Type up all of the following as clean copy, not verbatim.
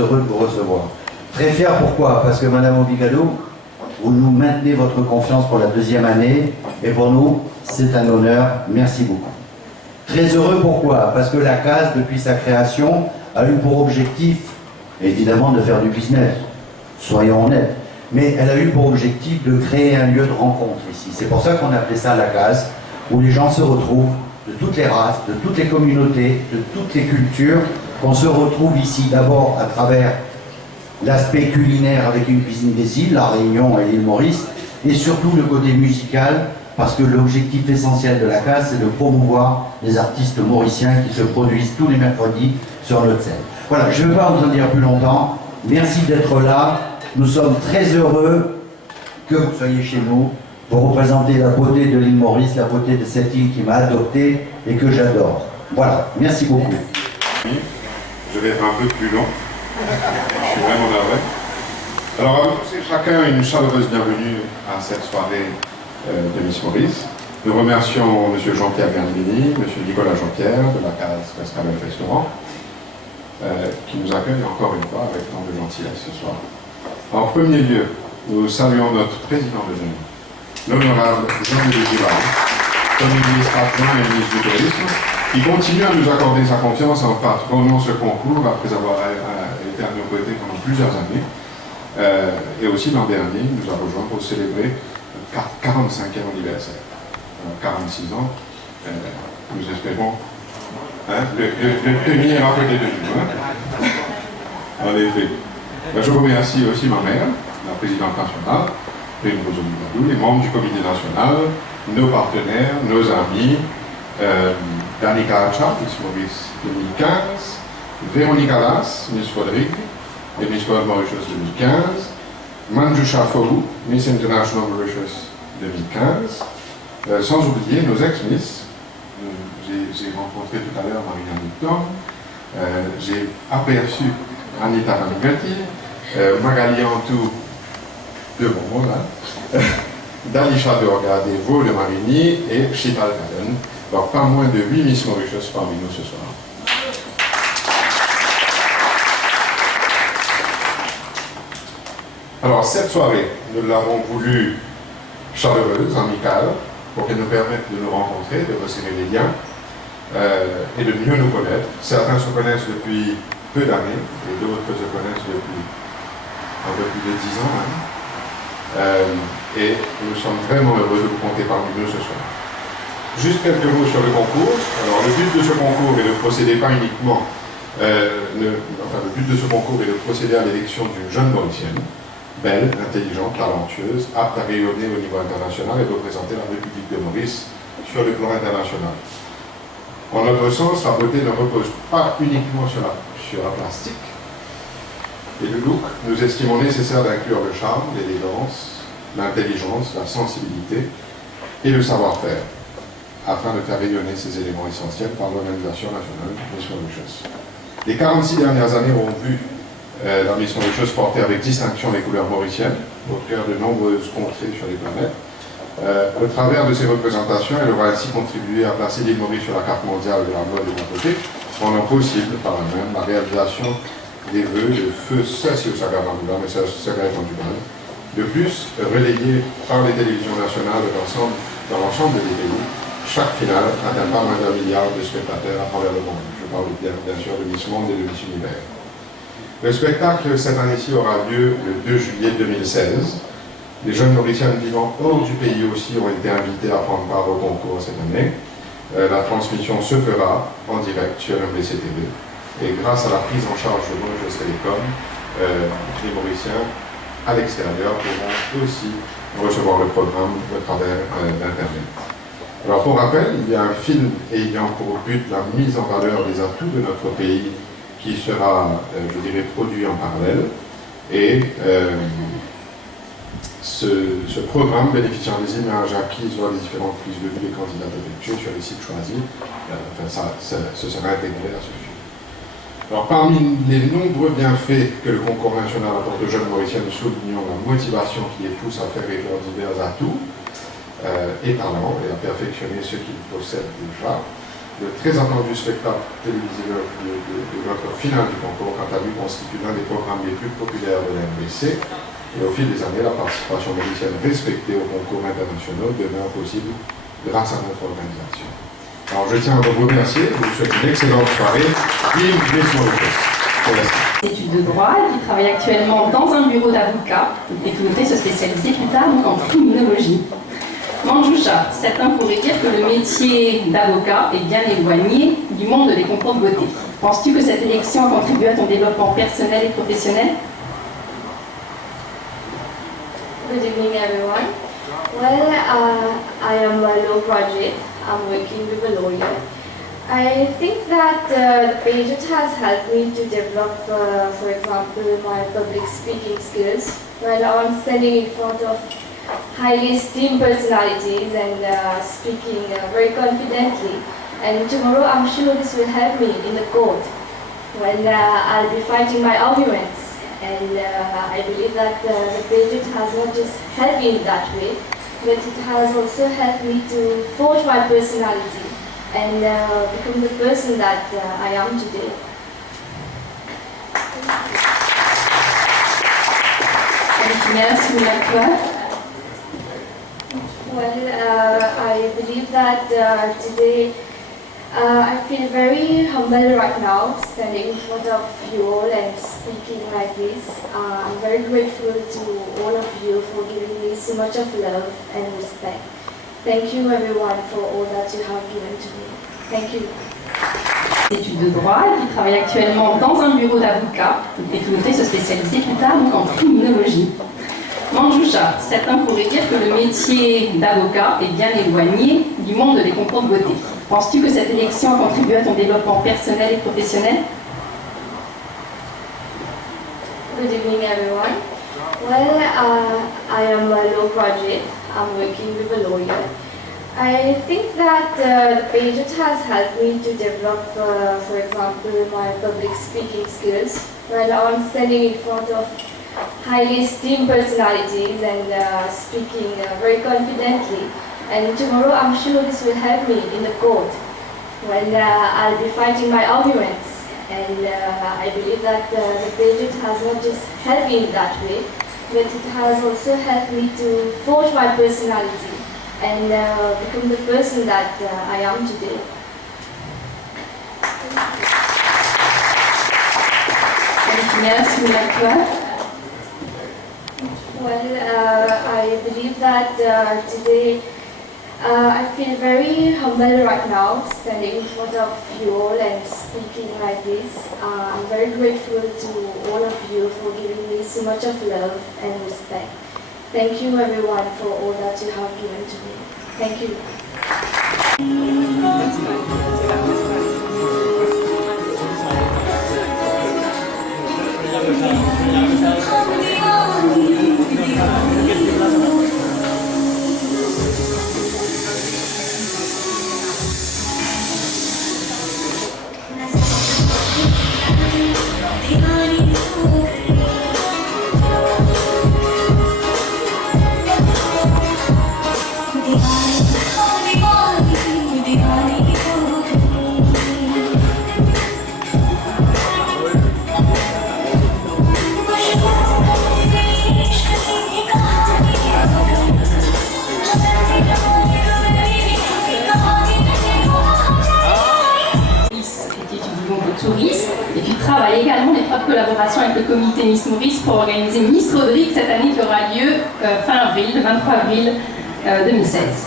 heureux de vous recevoir. Très fier, pourquoi? Parce que Madame Obligado, vous nous maintenez votre confiance pour la 2e année, et pour nous, c'est un honneur. Merci beaucoup. Très heureux, pourquoi? Parce que la case, depuis sa création, a eu pour objectif, évidemment, de faire du business. Soyons honnêtes. Mais elle a eu pour objectif de créer un lieu de rencontre ici. C'est pour ça qu'on appelait ça la case, où les gens se retrouvent, de toutes les races, de toutes les communautés, de toutes les cultures, qu'on se retrouve ici d'abord à travers l'aspect culinaire avec une cuisine des îles, la Réunion et l'île Maurice, et surtout le côté musical, parce que l'objectif essentiel de la case, c'est de promouvoir les artistes mauriciens qui se produisent tous les mercredis sur notre scène. Voilà, je ne vais pas vous en dire plus longtemps. Merci d'être là. Nous sommes très heureux que vous soyez chez nous pour représenter la beauté de l'île Maurice, la beauté de cette île qui m'a adopté et que j'adore. Voilà, merci beaucoup. Je vais être un peu plus long. Je suis vraiment navré. Alors, à vous tous et chacun, une chaleureuse bienvenue à cette soirée de Miss Maurice. Nous remercions M. Jean-Pierre Gandini, M. Nicolas Jean-Pierre de la case Cascavel Restaurant, qui nous accueille encore une fois avec tant de gentillesse ce soir. En premier lieu, nous saluons notre président de l'Union, l'honorable Jean-Louis Girard, comme ministre adjoint et ministre du Tourisme, qui continue à nous accorder sa confiance en patronnant ce concours après avoir été à nos côtés pendant plusieurs années. Et aussi l'an dernier, il nous a rejoint pour célébrer le 45e anniversaire. 46 ans, nous espérons le tenir à côté de nous. En effet. Je remercie aussi ma mère, la présidente nationale, les membres du comité national, nos partenaires, nos amis, Danica Hacha, Miss Maurice 2015, Véronique Alas, Miss Rodrigue, et Miss World Mauritius 2015, Manjusha Fogu, Miss International Mauritius 2015, sans oublier nos ex-Miss. J'ai rencontré tout à l'heure Marina Newton, j'ai aperçu Anita Ramigati, Magali Antou de Bonbon, Dalisha Dorga des Vaux de Marigny et Chital Caden. Alors, pas moins de 8 Miss Mauritius parmi nous ce soir. Alors, cette soirée, nous l'avons voulu chaleureuse, amicale, pour qu'elle nous permette de nous rencontrer, de resserrer les liens et de mieux nous connaître. Certains se connaissent depuis peu d'années et d'autres se connaissent depuis un peu plus de 10 ans même. Et nous sommes vraiment heureux de vous compter parmi nous ce soir. Juste quelques mots sur le concours. Alors, le but de ce concours est de procéder pas uniquement, le but de ce concours est de procéder à l'élection d'une jeune Mauricienne, belle, intelligente, talentueuse, apte à rayonner au niveau international et représenter la République de Maurice sur le plan international. En notre sens, la beauté ne repose pas uniquement sur la plastique et le look. Nous estimons nécessaire d'inclure le charme, l'élégance, l'intelligence, la sensibilité et le savoir-faire, afin de faire rayonner ces éléments essentiels par l'Organisation nationale Miss Mauritius. Les 46 dernières années ont vu la Miss Mauritius porter avec distinction les couleurs mauriciennes au cœur de nombreuses contrées sur les planètes. Au travers de ces représentations, elle aura ainsi contribué à placer l'île Maurice sur la carte mondiale de la mode et de la beauté, rendant possible par la même la réalisation des vœux de feu Sessio Sagamamula, mais ça serait du mal. De plus, relayé par les télévisions nationales dans l'ensemble des pays, chaque finale atteint pas moins d'1 milliard de spectateurs à travers le monde. Je parle bien sûr de Miss Monde et de Miss Univers. Le spectacle cette année-ci aura lieu le 2 juillet 2016. Les jeunes Mauriciennes vivant hors du pays aussi ont été invités à prendre part au concours cette année. La transmission se fera en direct sur MBC-TV. Et grâce à la prise en charge de Mauritius Telecom, les Mauriciens à l'extérieur pourront aussi recevoir le programme au travers d'Internet. Alors pour rappel, il y a un film ayant pour but la mise en valeur des atouts de notre pays qui sera, je dirais, produit en parallèle. Et ce programme bénéficiant des images acquises lors des différentes prises de vue des candidats effectuées sur les sites choisis, ce sera intégré à ce film. Alors parmi les nombreux bienfaits que le concours national apporte aux jeunes Mauriciens, nous soulignons la motivation qui les pousse à faire avec leurs divers atouts et talents et à perfectionner ce qu'ils possèdent déjà. le très attendu spectacle télévisé de votre finale du concours, quant à lui, constitue l'un des programmes les plus populaires de l'MBC. Et au fil des années, la participation musicienne respectée aux concours internationaux demeure possible grâce à notre organisation. Alors je tiens à vous remercier, je vous souhaite une excellente soirée. Vive Miss Mauritius. Études de droit, qui travaille actuellement dans un bureau d'avocat et qui voudrait se spécialiser plus tard donc en criminologie. Manjusha, certains pourraient dire que le métier d'avocat est bien éloigné du monde des concours de beauté. Penses-tu que cette élection a contribué à ton développement personnel et professionnel? Good evening, everyone. Well, I am a law graduate. I'm working with a lawyer. I think that the pageant has helped me to develop, for example, my public speaking skills when I'm standing in front of highly esteemed personalities and speaking very confidently. And tomorrow I'm sure this will help me in the court when I'll be fighting my arguments. And I believe that the pageant has not just helped me in that way, but it has also helped me to forge my personality and become the person that I am today. Well, I believe that today I feel very humble right now, standing in front of you all and speaking like this. I'm very grateful to all of you for giving me so much of love and respect. Thank you everyone for all that you have given to me. Thank you. Études de droit, qui travaille actuellement dans un bureau d'avocat et qui voudrait se spécialiser plus tard donc en criminologie. Manjusha, certains pourraient dire que le métier d'avocat est bien éloigné du monde des concours de beauté. Penses-tu que cette élection a contribué à ton développement personnel et professionnel? Good evening, everyone. Well, I am a law graduate. I'm working with a lawyer. I think that the pageant has helped me to develop, for example, my public speaking skills when I'm standing in front of highly esteemed personalities and speaking very confidently. And tomorrow I'm sure this will help me in the court when I'll be fighting my arguments. And I believe that the pageant has not just helped me in that way, but it has also helped me to forge my personality and become the person that I am today. Well, I believe that today I feel very humble right now, standing in front of you all and speaking like this. I'm very grateful to all of you for giving me so much of love and respect. Thank you everyone for all that you have given to me. Thank you. Et tu travailles également d'étroite collaboration avec le comité Miss Maurice pour organiser Miss Rodrigue cette année qui aura lieu fin avril, le 23 avril 2016.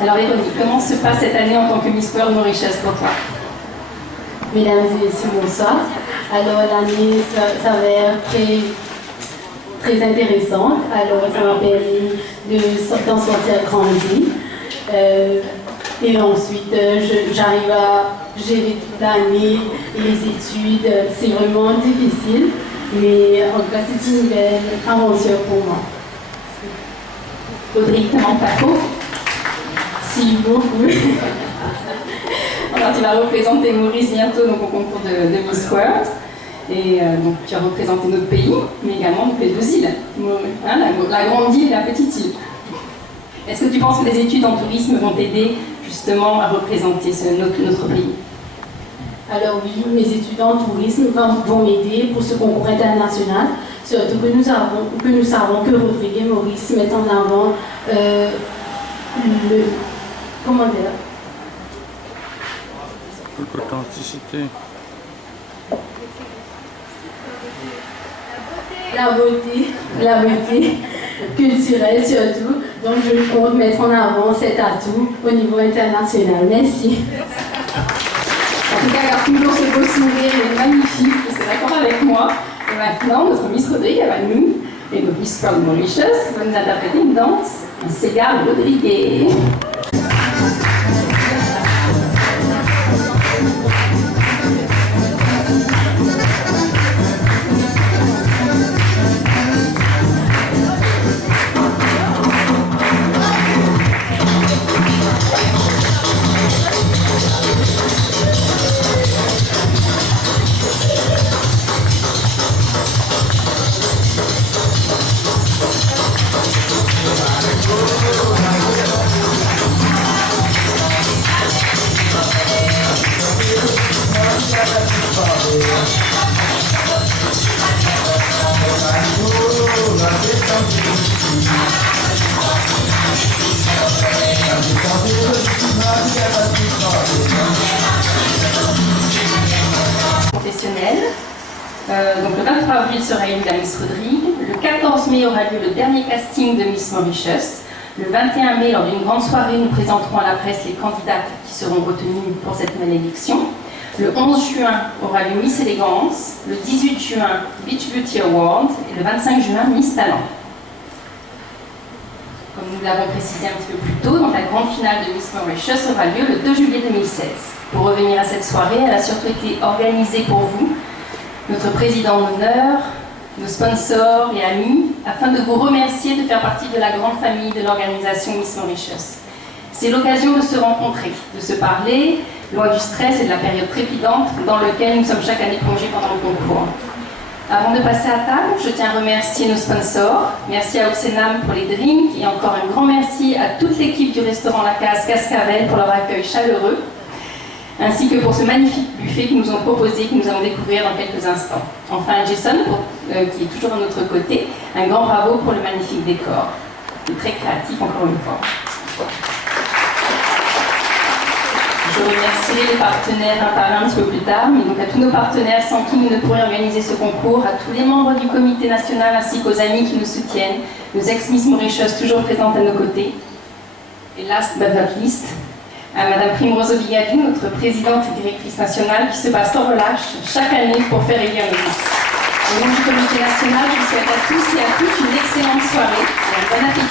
Alors Véronique, comment se passe cette année en tant que Miss World Mauritius pour toi? Mesdames et messieurs, bonsoir. Alors l'année s'avère très intéressante. Alors ça m'a permis d'en sortir grandi. Et ensuite, j'arrive à gérer toute l'année et les études. C'est vraiment difficile, mais en tout cas, c'est une belle aventure pour moi. Audrey, comment Paco? Si, beaucoup. Alors, tu vas représenter Maurice bientôt donc, au concours de Miss World. Et donc, tu as représenté notre pays, mais également donc, les deux îles. Hein, la grande île et la petite île. Est-ce que tu penses que les études en tourisme vont t'aider justement à représenter notre pays? Alors oui, mes étudiants en tourisme vont m'aider pour ce concours international, surtout que nous savons que Rodrigue et Maurice mettent en avant l'authenticité. La beauté culturelle surtout. Donc je compte mettre en avant cet atout au niveau international. Merci. En tout cas, garde toujours ce beau sourire, il est magnifique, vous êtes d'accord avec moi. Et maintenant, notre Miss Rodrigue, elle va nous, et notre Miss Proud Mauritius, va nous interpréter une danse, un Cégar Rodrigue. Professionnelle. Donc le 23 avril sera élue la Miss Rodrigue. Le 14 mai aura lieu le dernier casting de Miss Mauritius. Le 21 mai, lors d'une grande soirée, nous présenterons à la presse les candidates qui seront retenues pour cette nouvelle élection. Le 11 juin aura lieu Miss Élégance. Le 18 juin, Beach Beauty Award. Et le 25 juin, Miss Talent. Comme nous l'avons précisé un petit peu plus tôt, donc la grande finale de Miss Mauritius aura lieu le 2 juillet 2016. Pour revenir à cette soirée, elle a surtout été organisée pour vous, notre président d'honneur, nos sponsors et amis, afin de vous remercier de faire partie de la grande famille de l'organisation Miss Mauritius. C'est l'occasion de se rencontrer, de se parler, loin du stress et de la période trépidante dans laquelle nous sommes chaque année plongés pendant le concours. Avant de passer à table, je tiens à remercier nos sponsors. Merci à Oxenam pour les drinks et encore un grand merci à toute l'équipe du restaurant La Case Cascavel pour leur accueil chaleureux, ainsi que pour ce magnifique buffet qu'ils nous ont proposé, que nous allons découvrir dans quelques instants. Enfin à Jason, qui est toujours à notre côté, un grand bravo pour le magnifique décor. C'est très créatif encore une fois. Je remercie les partenaires un par un petit peu plus tard, mais donc à tous nos partenaires sans qui nous ne pourrions organiser ce concours, à tous les membres du comité national ainsi qu'aux amis qui nous soutiennent, nos ex-Miss Mauritius toujours présentes à nos côtés. Et last but not least, à Madame Primrose Obigadou, notre présidente et directrice nationale, qui se bat sans relâche chaque année pour faire élire nos Miss. Au nom du comité national, je vous souhaite à tous et à toutes une excellente soirée et un bon appétit.